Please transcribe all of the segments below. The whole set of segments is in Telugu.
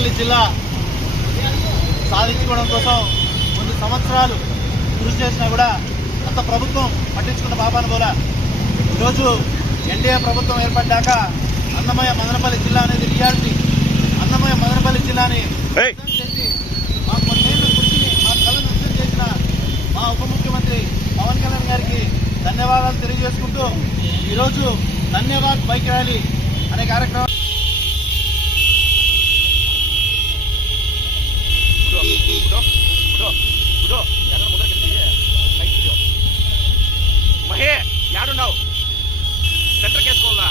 మదనపల్లి జిల్లా సాధించుకోవడం కోసం కొన్ని సంవత్సరాలు కృషి చేసినా కూడా అంత ప్రభుత్వం పట్టించుకున్న పాపాన పోలా ఈరోజు ఎన్డీఏ ప్రభుత్వం ఏర్పడ్డాక అన్నమయ్య మదనపల్లి జిల్లా అనేది రియాలిటీ. అన్నమయ్య మదనపల్లి జిల్లాని చేసి మా కొన్నేళ్ల కృషిని మా కళను నిజం చేసిన మా ఉప ముఖ్యమంత్రి పవన్ కళ్యాణ్ గారికి ధన్యవాదాలు తెలియజేసుకుంటూ ఈరోజు ధన్యవాద్ బైక్ ర్యాలీ అనే కార్యక్రమం యాడున్నావు సెంటర్ కేసుకోవాలా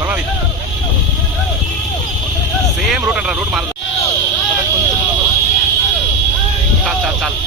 పర్వాలేదు సేమ్ రూట్ అంటారా రూట్ మారదు చాలు చాలు చాలు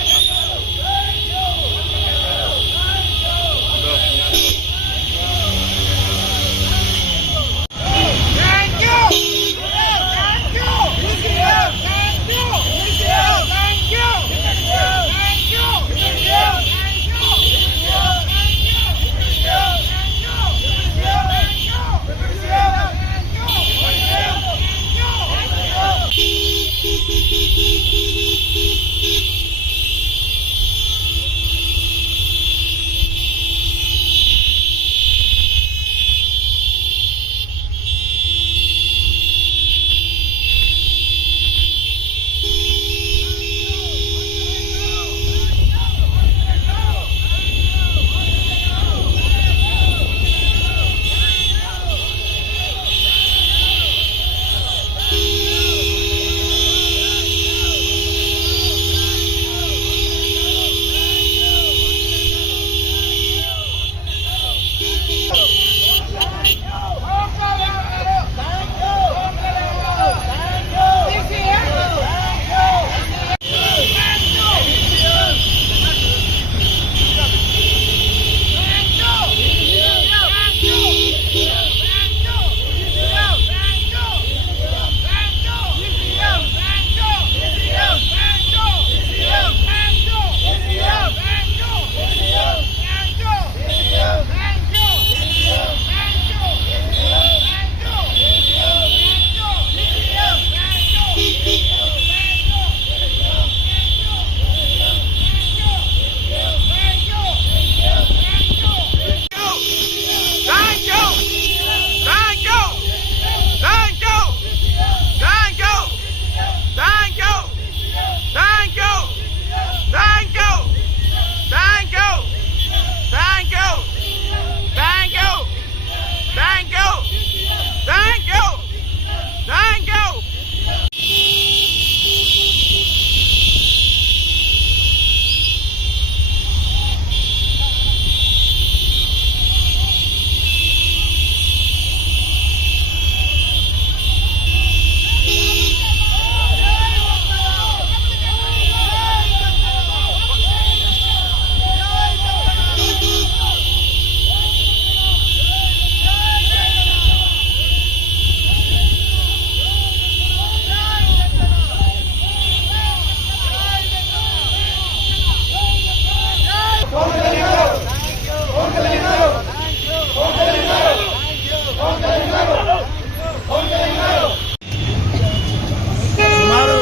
సుమారు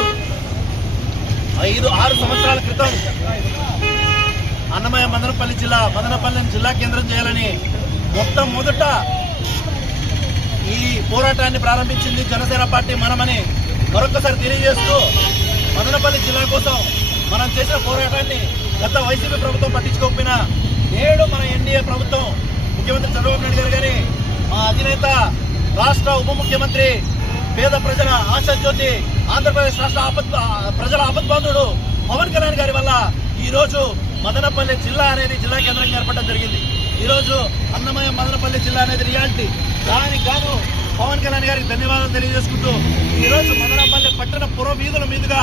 5-6 సంవత్సరాల క్రితం అన్నమయ్య మదనపల్లి జిల్లా కేంద్రం చేయాలని మొట్టమొదట ఈ పోరాటాన్ని ప్రారంభించింది జనసేన పార్టీ మనమని మరొకసారి తెలియజేస్తూ మదనపల్లి జిల్లా కోసం మనం చేసిన పోరాటాన్ని గత వైసీపీ ప్రభుత్వం పట్టించుకోకపోయినా నేడు మన ఎన్డీఏ ప్రభుత్వం ముఖ్యమంత్రి చంద్రబాబు నాయుడు గారు కానీ మా అధినేత రాష్ట్ర ఉప ముఖ్యమంత్రి పేద ప్రజల ఆశాజ్యోతి ఆంధ్రప్రదేశ్ రాష్ట్ర ప్రజల ఆపద్బాంధుడు పవన్ కళ్యాణ్ గారి వల్ల ఈ రోజు మదనపల్లి జిల్లా అనేది జిల్లా కేంద్రంగా ఏర్పడడం జరిగింది. ఈ రోజు అన్నమయ్య మదనపల్లి జిల్లా అనేది రియాలిటీ. దానికి గాను పవన్ కళ్యాణ్ గారికి ధన్యవాదాలు తెలియజేసుకుంటూ ఈ రోజు మదనపల్లి పట్టణ పుర వీధుల మీదుగా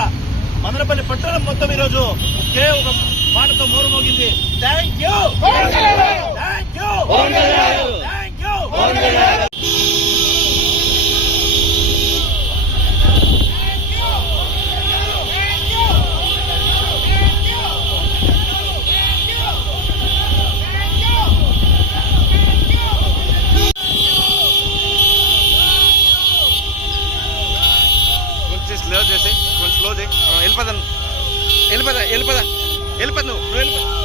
మదనపల్లి పట్టణం మొత్తం ఈ రోజు ఒకే ఒక మాటతో మోరుమోగింది. Thank you, thank you, thank you. నువ్వు వెళ్ళిపో.